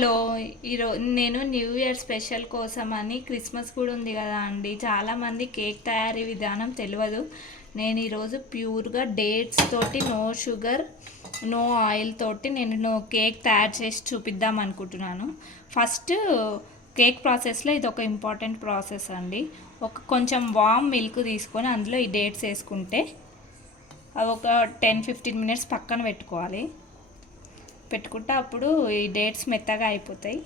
Hello. నేను new year special కోసం అని క్రిస్మస్ కూడా ఉంది కదా అండి, చాలామంది కేక్ తయారీ విధానం తెలియదు. నేను ఈరోజు ప్యూర్గా డేట్స్ తోటి, నో షుగర్, నో ఆయిల్ తోటి నేను కేక్ తయారు చేసి చూపిద్దాం అనుకుంటున్నాను. ఫస్ట్ కేక్ ప్రాసెస్లో ఇది ఒక ఇంపార్టెంట్ ప్రాసెస్ అండి. కొంచెం వామ్ మిల్క్ తీసుకొని అందులో ఈ డేట్స్ వేసుకుంటే అవి ఒక 10-15 మినిట్స్ పక్కన పెట్టుకుంటే అప్పుడు ఈ డేట్స్ మెత్తగా అయిపోతాయి.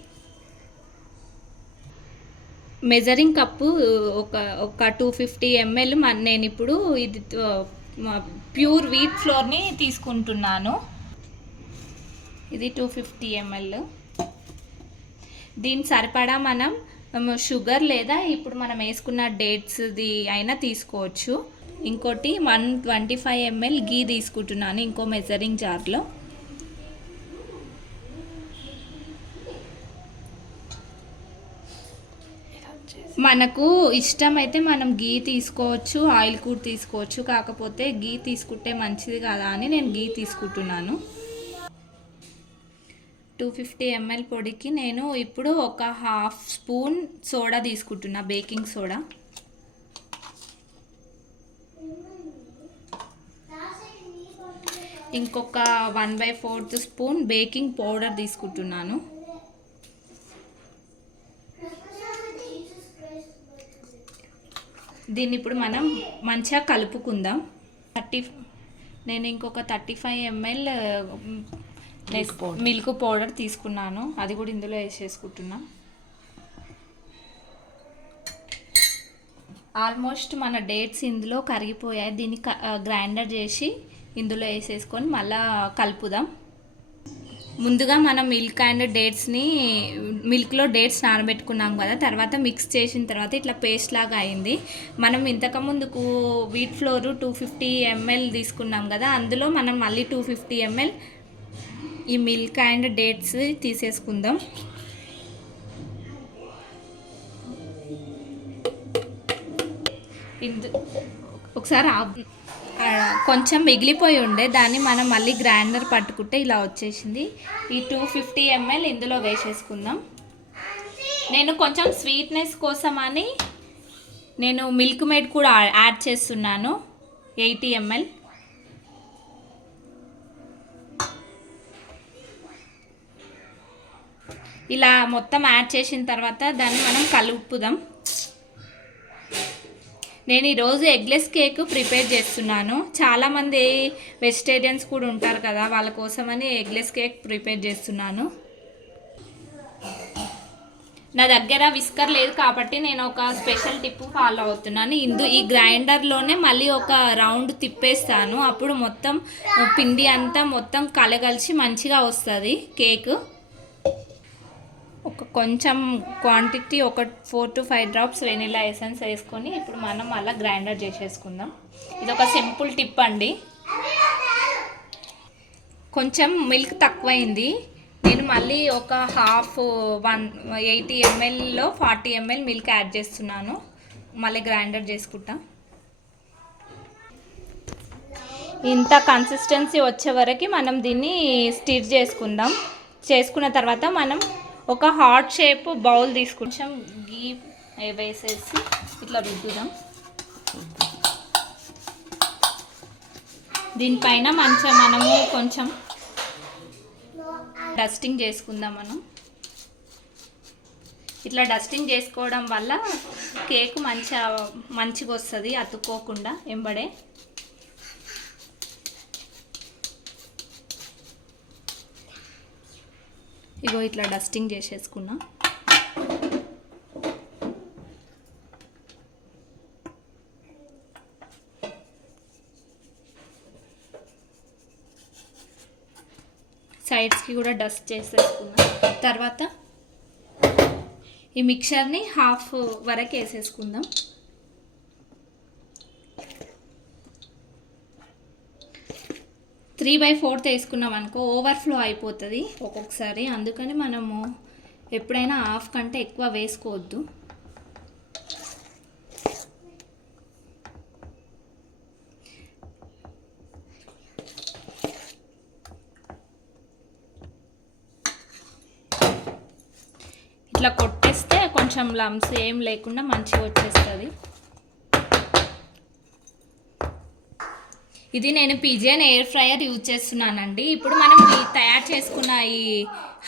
మెజరింగ్ కప్పు ఒక 250 ml నేను ఇప్పుడు ఇది ప్యూర్ వీట్ ఫ్లోర్ని తీసుకుంటున్నాను. ఇది 250 ml. దీని సరిపడా మనం షుగర్ లేదా ఇప్పుడు మనం వేసుకున్న డేట్స్ది అయినా తీసుకోవచ్చు. ఇంకోటి 125 ml గీ తీసుకుంటున్నాను ఇంకో మెజరింగ్ జార్లో. మనకు ఇష్టమైతే మనం గీ తీసుకోవచ్చు, ఆయిల్ కూడా తీసుకోవచ్చు. కాకపోతే గీ తీసుకుంటే మంచిది కదా అని నేను గీ తీసుకుంటున్నాను. 250 ml పొడికి నేను ఇప్పుడు ఒక 1/2 స్పూన్ సోడా తీసుకుంటున్నా, బేకింగ్ సోడా. ఇంకొక 1/4 స్పూన్ బేకింగ్ పౌడర్ తీసుకుంటున్నాను. దీన్ని ఇప్పుడు మనం మంచిగా కలుపుకుందాం. నేను ఇంకొక 35 ml మిల్క్ పౌడర్ తీసుకున్నాను, అది కూడా ఇందులో వేసేసుకుంటున్నా. ఆల్మోస్ట్ మన డేట్స్ ఇందులో కరిగిపోయాయి. దీన్ని గ్రైండర్ చేసి ఇందులో వేసేసుకొని మళ్ళా కలుపుదాం. ముందుగా మనం మిల్క్లో డేట్స్ నానబెట్టుకున్నాం కదా, తర్వాత మిక్స్ చేసిన తర్వాత ఇట్లా పేస్ట్ లాగా అయింది. మనం ఇంతకుముందుకు వీట్ ఫ్లోర్ 250 ml తీసుకున్నాం కదా, అందులో మనం మళ్ళీ 250 ml ఈ మిల్క్ అండ్ డేట్స్ తీసేసుకుందాం. ఒకసారి కొంచెం మిగిలిపోయి ఉండే దాన్ని మనం మళ్ళీ గ్రైండర్ పట్టుకుంటే ఇలా వచ్చేసింది. ఈ 250 ml ఇందులో వేసేసుకుందాం. నేను కొంచెం స్వీట్నెస్ కోసం అని నేను మిల్క్ మేడ్ కూడా యాడ్ చేస్తున్నాను, 80 ml. ఇలా మొత్తం యాడ్ చేసిన తర్వాత దాన్ని మనం కలుపుదాం. నేను ఈరోజు ఎగ్లెస్ కేక్ ప్రిపేర్ చేస్తున్నాను. చాలామంది వెజిటేరియన్స్ కూడా ఉంటారు కదా, వాళ్ళ కోసమని ఎగ్లెస్ కేక్ ప్రిపేర్ చేస్తున్నాను. నా దగ్గర విస్కర్ లేదు కాబట్టి నేను ఒక స్పెషల్ టిప్ ఫాలో అవుతున్నాను. ఈ గ్రైండర్లోనే మళ్ళీ ఒక రౌండ్ తిప్పేస్తాను, అప్పుడు మొత్తం పిండి అంతా మొత్తం కలగలిసి మంచిగా వస్తుంది కేక్. కొంచెం క్వాంటిటీ ఒక 4 to 5 drops వెనిలా ఎసెన్స్ వేసుకొని ఇప్పుడు మనం అలా గ్రైండర్ చేసేసుకుందాం. ఇది ఒక సింపుల్ టిప్ అండి. కొంచెం మిల్క్ తక్కువైంది, నేను మళ్ళీ ఒక 80 mlలో 40 ml మిల్క్ యాడ్ చేస్తున్నాను. మళ్ళీ గ్రైండర్ చేసుకుంటా. ఇంత కన్సిస్టెన్సీ వచ్చే వరకు మనం దీన్ని స్టిర్ చేసుకున్న తర్వాత మనం ఒక హార్ట్ షేప్ బౌల్ కొంచెం గీ వేసేసి ఇట్లా రుద్దుదాం. దీనిపైన మనము కొంచెం డస్టింగ్ చేసుకుందాం. ఇట్లా డస్టింగ్ చేసుకోవడం వల్ల కేక్ మంచిగా వస్తుంది, అతుక్కోకుండా ఎంబడే. ఇగో ఇట్లా డస్టింగ్ చేసేసుకున్నా. సైడ్స్కి కూడా డస్ట్ చేసేసుకున్నా. తర్వాత ఈ మిక్చర్ని హాఫ్ వరకు వేసేసుకుందాం. త్రీ బై ఫోర్త్ వేసుకున్నాం అనుకో ఓవర్ఫ్లో అయిపోతుంది ఒక్కొక్కసారి, అందుకని మనము ఎప్పుడైనా హాఫ్ కంటే ఎక్కువ వేసుకోవద్దు. ఇట్లా కొట్టేస్తే కొంచెం లమ్స్ ఏం లేకుండా మంచిగా వచ్చేస్తుంది. ఇది నేను పిజియన్ ఎయిర్ ఫ్రైయర్ యూజ్ చేస్తున్నానండి. ఇప్పుడు మనం తయారు చేసుకున్న ఈ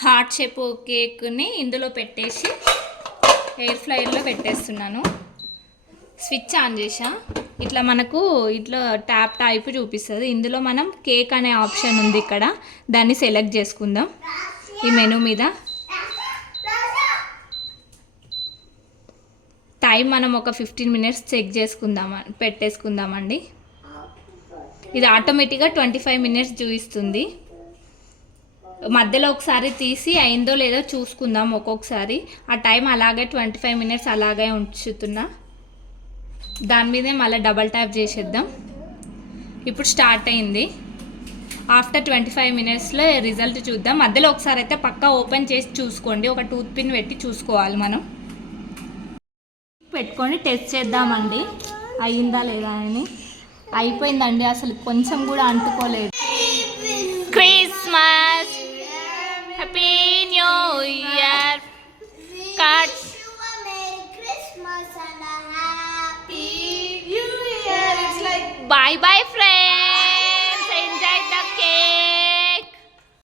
హార్ట్ షేప్ కేక్ని ఇందులో పెట్టేసి ఎయిర్ ఫ్రైయర్లో పెట్టేస్తున్నాను. స్విచ్ ఆన్ చేసా, ఇట్లా మనకు ఇట్లా ట్యాప్ టైప్ చూపిస్తుంది. ఇందులో మనం కేక్ అనే ఆప్షన్ ఉంది ఇక్కడ, దాన్ని సెలెక్ట్ చేసుకుందాం. ఈ మెనూ మీద టైం మనం ఒక 15 మినిట్స్ చెక్ పెట్టేసుకుందామండి. ఇది ఆటోమేటిక్గా 25 మినిట్స్ చూపిస్తుంది. మధ్యలో ఒకసారి తీసి అయిందో లేదో చూసుకుందాం ఒక్కొక్కసారి. ఆ టైం అలాగే 25 మినిట్స్ అలాగే ఉంచుతున్నా. దాని మీదే మళ్ళీ డబల్ ట్యాప్ చేసేద్దాం. ఇప్పుడు స్టార్ట్ అయింది. ఆఫ్టర్ 25 మినిట్స్లో రిజల్ట్ చూద్దాం. మధ్యలో ఒకసారి అయితే పక్కా ఓపెన్ చేసి చూసుకోండి, ఒక టూత్ పిన్ పెట్టి చూసుకోవాలి. మనం పెట్టుకొని టెస్ట్ చేద్దామండి అయ్యిందా లేదా అని. అయిపోయిందండి, అసలు కొంచెం కూడా అంటుకోలేదు. Christmas, happy new year, cut, bye bye friends.